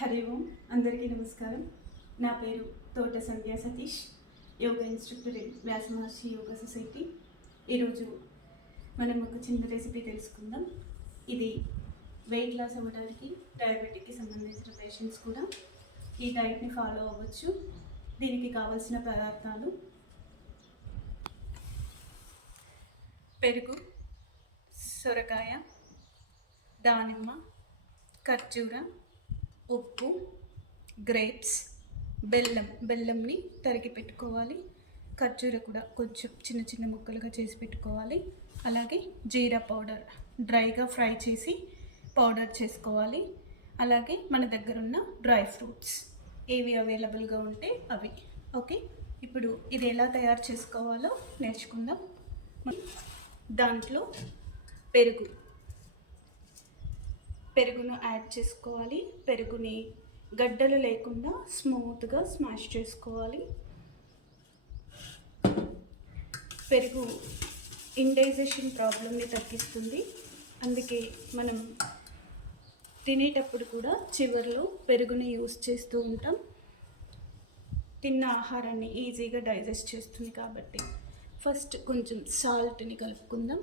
హరి ఓం. అందరికీ నమస్కారం. నా పేరు Thota Sandhya Satish, yoga instructor in Vyasa Maharshi yoga society. ఈరోజు మనం ఒక చిన్న రెసిపీ తెలుసుకుందాం. ఇది వెయిట్ లాస్ అవ్వడానికి డయాబెటిక్కి సంబంధించిన పేషెంట్స్ కూడా ఈ డైట్ని ఫాలో అవ్వచ్చు. దీనికి కావలసిన పదార్థాలు: పెరుగు, సొరకాయ, దానిమ్మ, ఖర్జూర, ఉప్పు, గ్రేప్స్, బెల్లంని తరిగి పెట్టుకోవాలి. ఖర్జూర కూడా కొంచెం చిన్న చిన్న ముక్కలుగా చేసి పెట్టుకోవాలి. అలాగే జీరా పౌడర్ డ్రైగా ఫ్రై చేసి పౌడర్ చేసుకోవాలి. అలాగే మన దగ్గర ఉన్న డ్రై ఫ్రూట్స్ ఏవి అవైలబుల్గా ఉంటే అవి. ఓకే, ఇప్పుడు ఇది ఎలా తయారు చేసుకోవాలో నేర్చుకుందాం. దాంట్లో పెరుగును యాడ్ చేసుకోవాలి. పెరుగుని గడ్డలు లేకుండా స్మూత్గా స్మాష్ చేసుకోవాలి. పెరుగు ఇండైజెషన్ ప్రాబ్లమ్ని తగ్గిస్తుంది. అందుకే మనం తినేటప్పుడు కూడా చివరిలో పెరుగుని యూస్ చేస్తూ ఉంటాం. తిన్న ఆహారాన్ని ఈజీగా డైజెస్ట్ చేస్తుంది కాబట్టి. ఫస్ట్ కొంచెం సాల్ట్ని కలుపుకుందాం.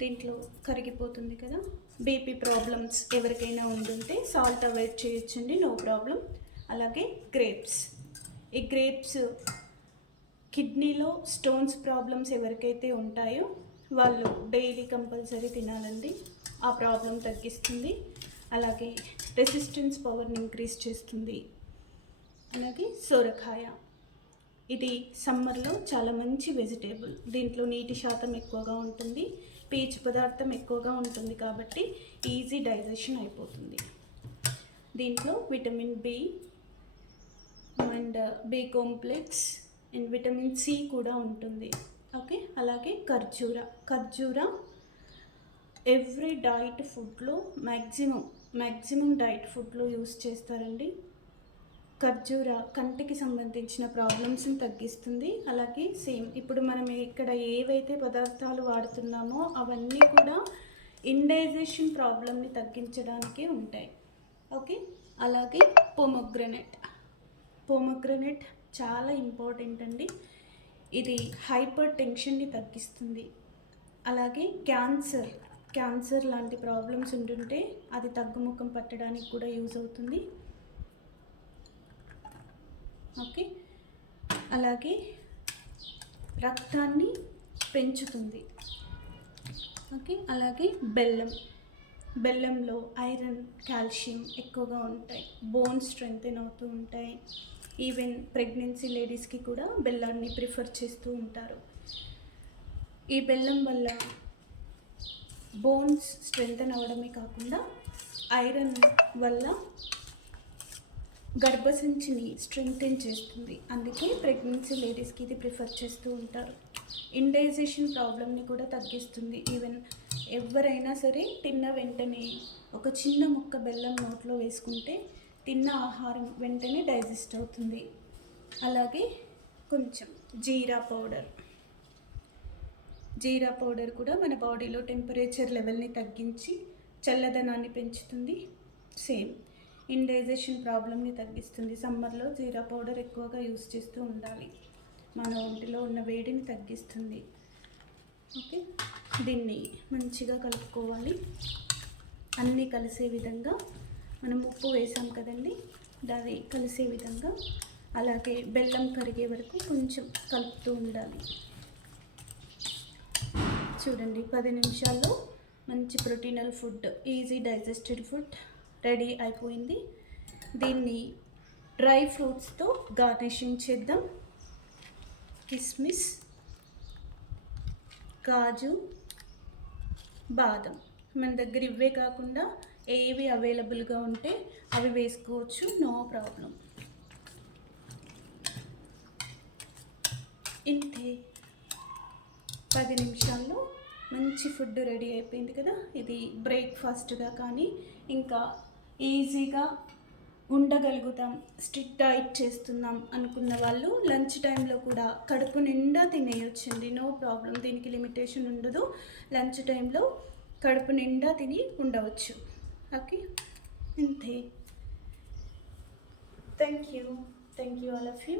దీంట్లో కరిగిపోతుంది కదా. బీపీ ప్రాబ్లమ్స్ ఎవరికైనా ఉంటుంటే సాల్ట్ అవాయిడ్ చేయొచ్చండి, నో ప్రాబ్లం. అలాగే ఈ గ్రేప్స్ కిడ్నీలో స్టోన్స్ ప్రాబ్లమ్స్ ఎవరికైతే ఉంటాయో వాళ్ళు డైలీ కంపల్సరీ తినాలండి. ఆ ప్రాబ్లం తగ్గిస్తుంది. అలాగే రెసిస్టెన్స్ పవర్ని ఇంక్రీజ్ చేస్తుంది. అలాగే సొరకాయ, ఇది సమ్మర్లో చాలా మంచి వెజిటేబుల్. దీంట్లో నీటి శాతం ఎక్కువగా ఉంటుంది, పీచు పదార్థం ఎక్కువగా ఉంటుంది కాబట్టి ఈజీ డైజెషన్ అయిపోతుంది. దీంట్లో vitamin B and B complex and vitamin C కూడా ఉంటుంది. ఓకే, అలాగే ఖర్జూర ఎవ్రీ డైట్ ఫుడ్లో మ్యాక్సిమం డైట్ ఫుడ్లో యూస్ చేస్తారండి. ఖర్జూర కంటికి సంబంధించిన ప్రాబ్లమ్స్ని తగ్గిస్తుంది. అలాగే సేమ్ ఇప్పుడు మనం ఇక్కడ ఏవైతే పదార్థాలు వాడుతున్నామో అవన్నీ కూడా ఇండైజెషన్ ప్రాబ్లమ్ని తగ్గించడానికే ఉంటాయి. ఓకే, అలాగే పోమోగ్రనేట్ చాలా ఇంపార్టెంట్ అండి. ఇది హైపర్ టెన్షన్ని తగ్గిస్తుంది. అలాగే క్యాన్సర్ లాంటి ప్రాబ్లమ్స్ ఉంటుంటే అది తగ్గుముఖం పట్టడానికి కూడా యూజ్ అవుతుంది. ఓకే, అలాగే రక్తాన్ని పెంచుతుంది. ఓకే, అలాగే బెల్లంలో ఐరన్, కాల్షియం ఎక్కువగా ఉంటాయి. బోన్స్ స్ట్రెంగ్తెన్ అవుతూ ఉంటాయి. ఈవెన్ ప్రెగ్నెన్సీ లేడీస్కి కూడా బెల్లాన్ని ప్రిఫర్ చేస్తూ ఉంటారు. ఈ బెల్లం వల్ల బోన్స్ స్ట్రెంగ్తెన్ అవ్వడమే కాకుండా ఐరన్ వల్ల గర్భసంచిని స్ట్రెంగ్తెన్ చేస్తుంది. అందుకే ప్రెగ్నెన్సీ లేడీస్కి ఇది ప్రిఫర్ చేస్తూ ఉంటారు. ఇండైజెషన్ ప్రాబ్లమ్ని కూడా తగ్గిస్తుంది. ఈవెన్ ఎవరైనా సరే తిన్న వెంటనే ఒక చిన్న ముక్క బెల్లం నోట్లో వేసుకుంటే తిన్న ఆహారం వెంటనే డైజెస్ట్ అవుతుంది. అలాగే కొంచెం జీరా పౌడర్ కూడా మన బాడీలో టెంపరేచర్ లెవెల్ని తగ్గించి చల్లదనాన్ని పెంచుతుంది. సేమ్ ఇండైజెషన్ ప్రాబ్లమ్ని తగ్గిస్తుంది. సమ్మర్లో జీరా పౌడర్ ఎక్కువగా యూస్ చేస్తూ ఉండాలి. మన ఒంటిలో ఉన్న వేడిని తగ్గిస్తుంది. ఓకే, దీన్ని మంచిగా కలుపుకోవాలి. అన్నీ కలిసే విధంగా మనం ఉప్పు వేసాం కదండి, దాన్ని కలిసే విధంగా. అలాగే బెల్లం కరిగే వరకు కొంచెం కలుపుతూ ఉండాలి. చూడండి, 10 నిమిషాల్లో మంచి proteinal food, easy digested food ready అయిపోయింది. దీన్ని డ్రై ఫ్రూట్స్తో గార్నిషింగ్ చేద్దాం. కిస్మిస్, కాజు, బాదం మన దగ్గర ఇవే కాకుండా ఏవి అవైలబుల్గా ఉంటే అవి వేసుకోవచ్చు, నో ప్రాబ్లం. ఇంతే, 10 నిమిషాల్లో మంచి ఫుడ్ రెడీ అయిపోయింది కదా. ఇది బ్రేక్ఫాస్ట్గా కానీ ఇంకా ఈజీగా ఉండగలుగుతాం, స్ట్రిక్ట్ డైట్ చేస్తున్నాం అనుకున్న వాళ్ళు లంచ్ టైంలో కూడా కడుపు నిండా తినేయొచ్చండి, నో ప్రాబ్లం. దీనికి లిమిటేషన్ ఉండదు. లంచ్ టైంలో కడుపు నిండా తిని ఉండవచ్చు. ఓకే, ఇంతే. Thank you all of you.